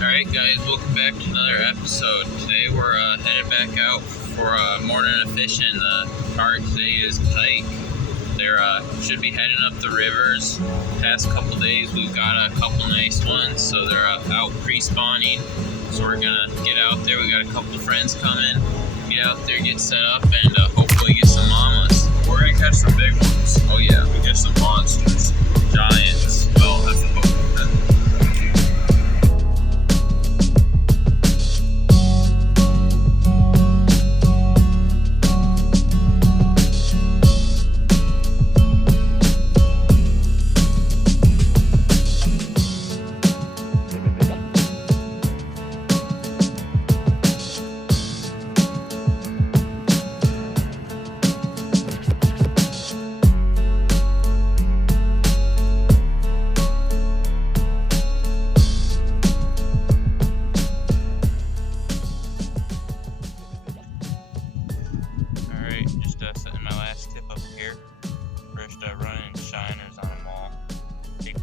Alright guys, welcome back to another episode. Today we're headed back out for a morning of fishing. The card today is Pike. They're should be heading up the rivers. Past couple days we've got a couple nice ones, so they're out pre-spawning. So we're gonna get out there. We got a couple friends coming, get out there, get set up, and hopefully get some mamas. We're gonna catch some big ones. Oh yeah, we get some monsters, giants. Well, that's the hope. Setting my last tip up here. First running shiners on them all. We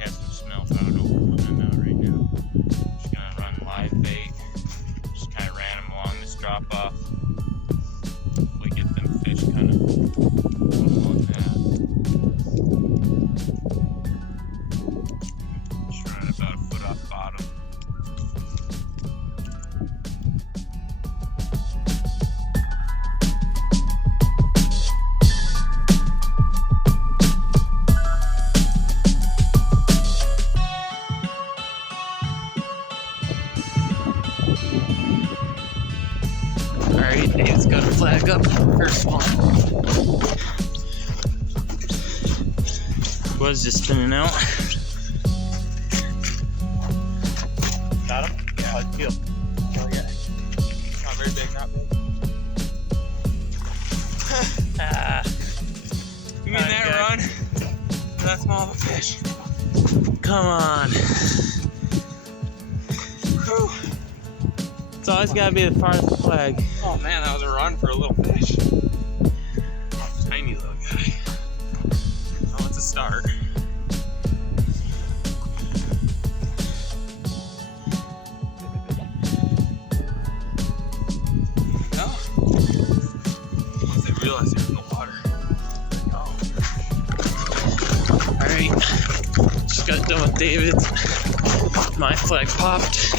have some smell found open out right now. Just gonna run live bait. Just kind of ran them along this drop off. We get them fish kind of on that. Just running about a foot off bottom. Alright, Dave's got a flag up. First one. Was just spinning out. Got him? Yeah, how'd you feel? Oh yeah. Not very big, not big. You mean that run? That small of a fish. Come on. Whew. It's always gotta be the farthest flag. Oh man, that was a run for a little fish. Tiny little guy. Oh, it's a start. No. Once they realize they're in the water. Oh. Alright. Just got done with David's. My flag popped.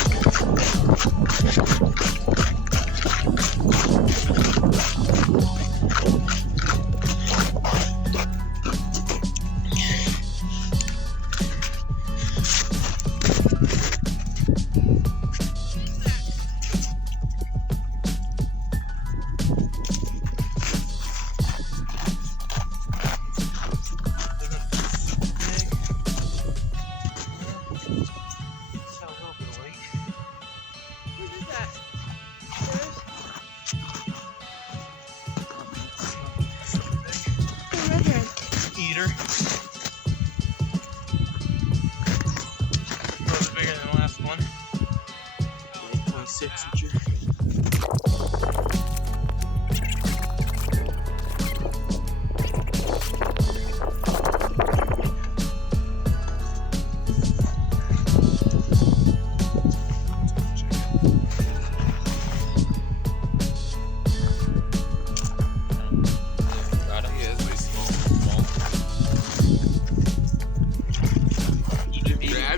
Eater. A little bigger than the last one. 26 incher.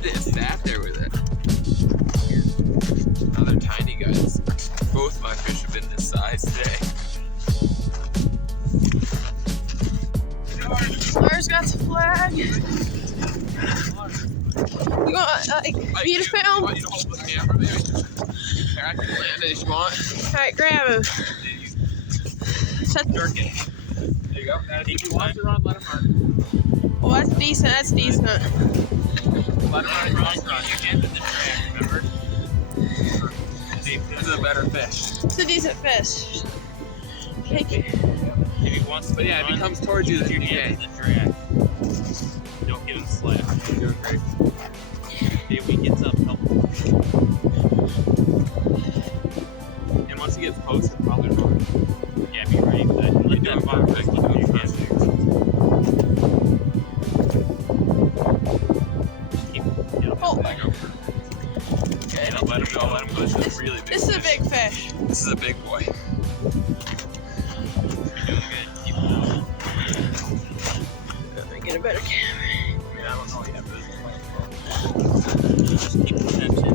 It sat there with it. Another tiny guys. Both my fish have been this size today. Lars got the flag. You want me to film? I want you to hold the camera, maybe. Here, I can land it if you want. Alright, grab him. Jerk it. There you go. If he wants to run, let him run. Well, that's decent. That's decent. Let him run. You can't do the drag, remember? See, this is a better fish. It's a decent fish. Take it. If he wants to, but yeah, if he comes towards you, then you can the drag. Don't give him slack. You're doing great. If he gets up, help him. And once he gets close, he'll probably run. Yeah, be ready for that. Let that bottom fish look at you can. Keep, Oh. Leg over. good. Yeah, let him go. Let him go. This is a really big This is a fish. big fish. This is a big boy. You're doing good. Keep it up. Let me get a better camera. I mean, I don't know yet, but just keep the tension.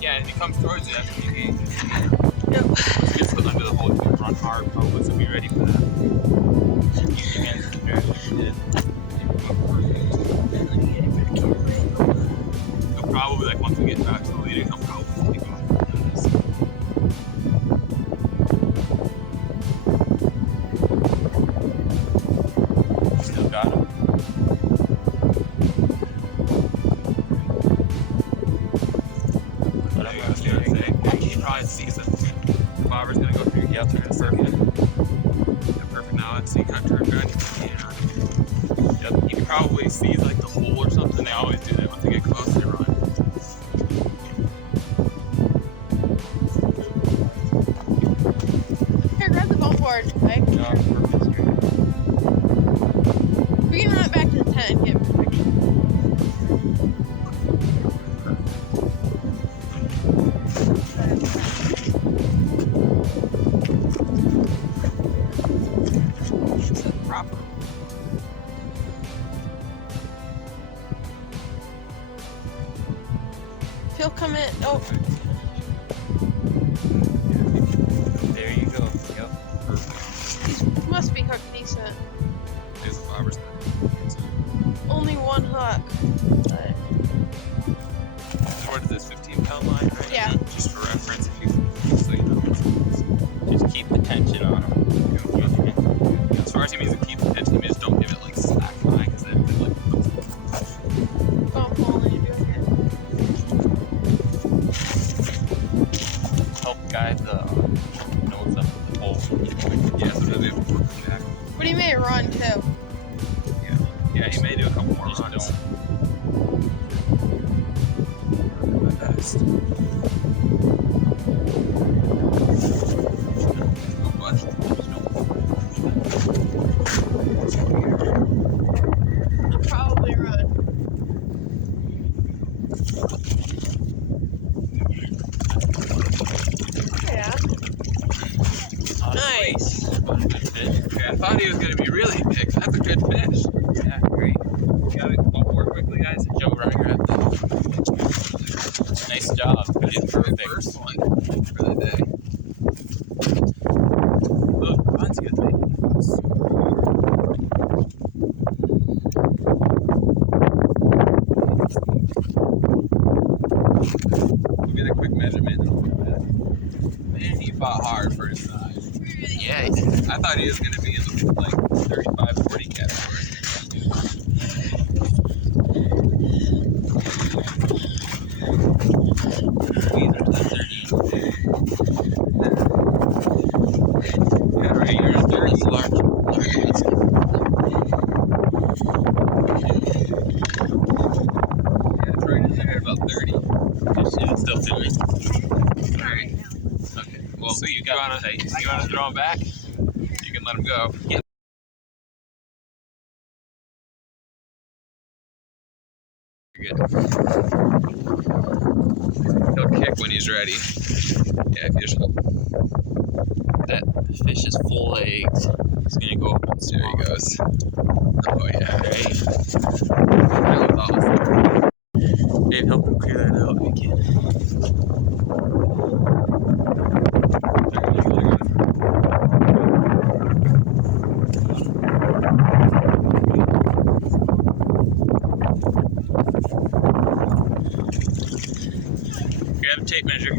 Yeah, and if he comes towards you, that's when you gain. Yep. Once he gets under the hole, he's going to run hard, probably, so be ready for that. Keep your hands in the direction you did. He'll probably, like, once we get back to the leader, he'll probably take off. Still got him. But I was going to say, he probably sees it. Bobber's going to go through. Yep, they're going to circle. They're perfect now. Let's see, kind of turn around. Yep, he probably sees like the hole or something. They always do that once they get close, they run. Here, grab the bump board, Pike. Yeah, perfect here. We can run it back to the tent and get perfect. This is proper. If he'll come in, oh, There you go. Yep. Perfect. these must be hooked decent. There's the bobber's net. Only one hook. But What is this, 15-pound line, right? Yeah. Just for reference, if you so you know. Just keep the tension on him. As far as he means to keep the tension, he means don't give it like slack line, because then it could like bump only to do it. help guide the nose up the hole. Yeah, so really important. But he may run too. Yeah, he may do a couple more runs. My best. He'll probably run. Yeah. Nice. Good fish. Okay, I thought he was going to be really big. That's a good fish. Yeah, great. Got it. One more quickly, guys. Joe Reiger at the. Nice job. Good perfect. First one for the day. Those runs he was making felt super hard. We'll get a quick measurement. Man, he fought hard for his size. Yeah, he did. I thought he was going to be in the like 35, 40 category. These are the 30. Yeah, right, you're a 30. That's large. Yeah, it's right in there, about 30. It's still filming. Alright. Okay. Well, so you want to throw him back? You can let him go. Yep. You're good. He'll kick when he's ready. Yeah, if you just hold. That fish is full legs. He's gonna go up and there he goes. Oh yeah. Right. That was awesome. Dave, help him clear that out if you can. Grab a tape measure.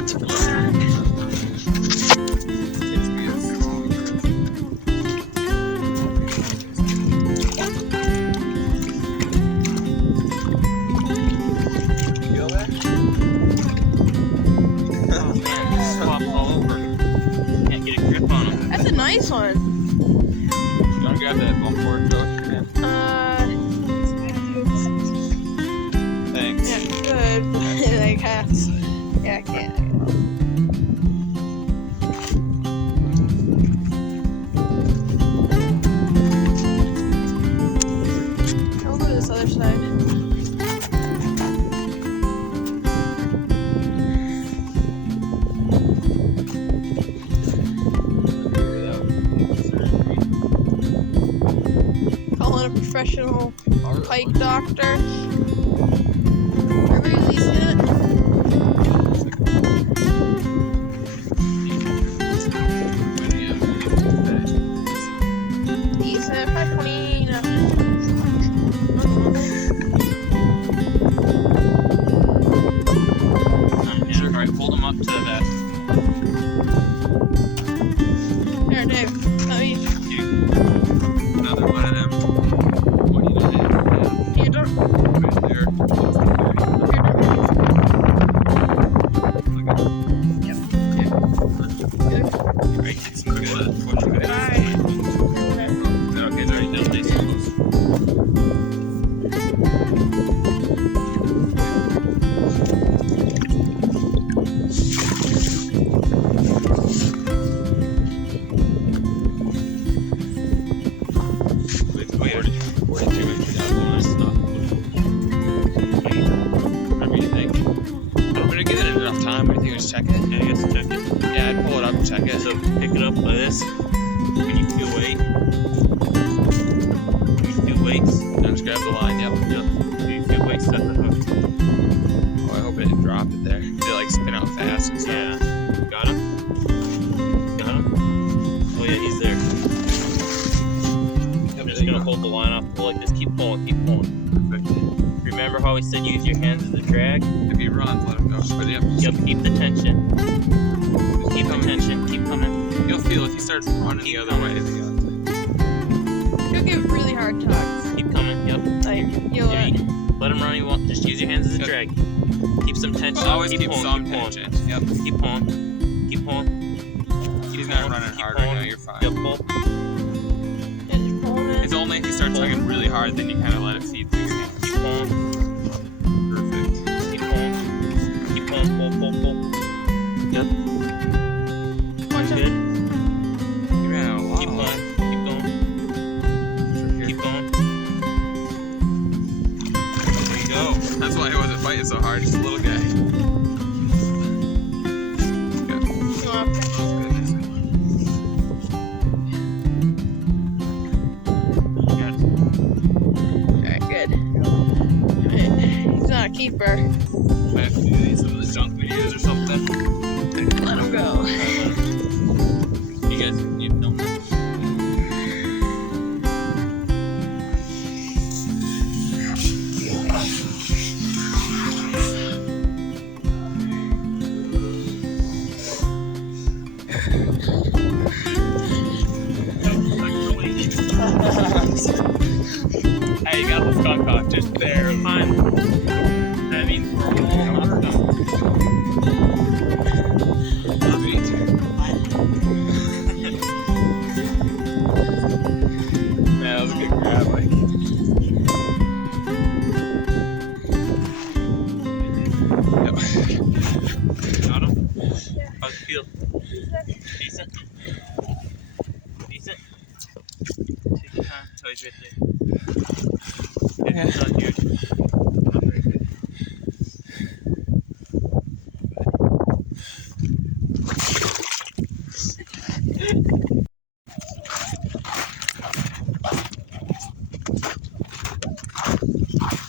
That's black. Feel that? Oh man, it's swapped all over. Can't get a grip on them. That's a nice one. You wanna grab that bump board, Joe? Thanks. Yeah, good. Like, yeah, I can't. I'll go to this other side. Calling a professional Pike doctor. Everybody's using it. Decent, 520. Alright, hold them up to that. There, Dave. Let me. Another one of them. What do you do? You don't. Right there. Right, get some good what you got. Okay, right down nice and close. Wait, 42 inches down the line. Stop. Whatever you think. I'm gonna give it enough time. I think we just check it. Yeah, I guess check it. Yeah, I'd pull it up and check it. So pick it up by this. When you feel weight. When you feel weights. And just grab the line, yep. When you feel weight, set the hook. Oh, I hope I didn't drop it there. Did it like spin out fast and stuff? Yeah. Got him? Got him? Oh yeah, he's there. I'm just gonna hold the line off, pull like this, keep pulling, keep pulling. Perfect. Remember how we said use your hands as a drag? If he runs, let him go. But yep. Yep, keep the tension. Keep the tension, keep coming. You'll feel if he starts running the other way. You'll give really hard tugs. Keep coming, yep. Like, you'll. Let him run, you want, just use your hands as a Yep. drag. Keep some tension. Always keep pulling, some keep pulling. tension. Yep. Keep pulling. Keep pulling. He's not running keep hard pulling. right now. You're fine. Yep, pull. Yeah, just pulling it. It's only if he starts tugging really hard, then you kind of let it feed through your hands. Keep pulling. Perfect. Keep pulling. Keep pulling. Pull. Yep. Watch out. Good. You ran out a lot. Keep going. Keep going. Keep going. There you go. That's why he wasn't fighting so hard. Just a little guy. Good. You want to- Oh, goodness. Alright, good. He's not a keeper. Might have to do some of the junk videos or something. Let him go. You guys, can you film this? Hey, you got the skunk off just there. Fine. That means we're almost done. Sweet. Man, that was a good grab, like. Yep. Got him? Yeah. How's it feel? Decent? Decent? Take your time. Toys right there. Yeah. It's not huge. Not very good.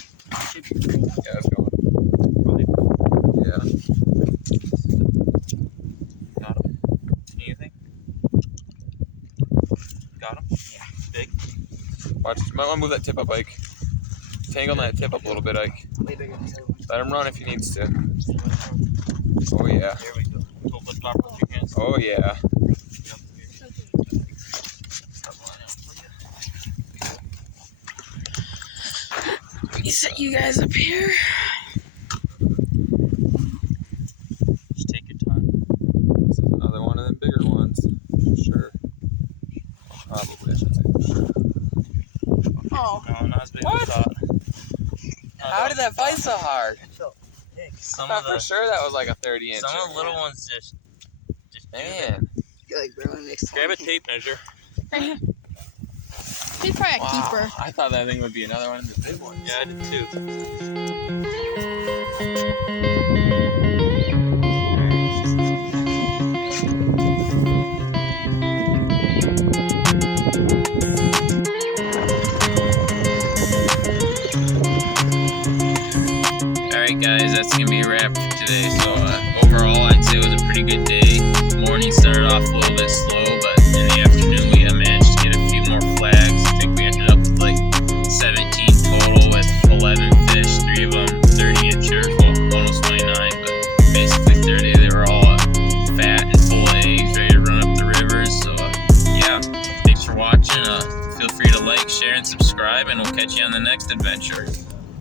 Yeah, it's going. Probably. Yeah. Got him? Anything? Got him? Yeah. Big? Watch. You might want to move that tip up, Ike. Tangle that tip up a little bit, Ike. Way bigger than Let him run if he needs to. Oh yeah. There we go. Go flip flop with your hands. Oh yeah. You set you guys up here. Just take your time. This is another one of them bigger ones. For sure. Probably, I should say for sure. Oh. No, not as big What? as I thought. How did that bite so hard? Some I of thought for the sure that was like a 30 inch. some of the little ones just Man. Like barely makes grab a tape measure. Right here. He's probably a keeper. I thought that thing would be another one of the big ones. Yeah, I did too. Alright guys, that's gonna be a wrap for today. So overall I'd say it was a pretty good day. Morning started off a little bit slow, but in the afternoon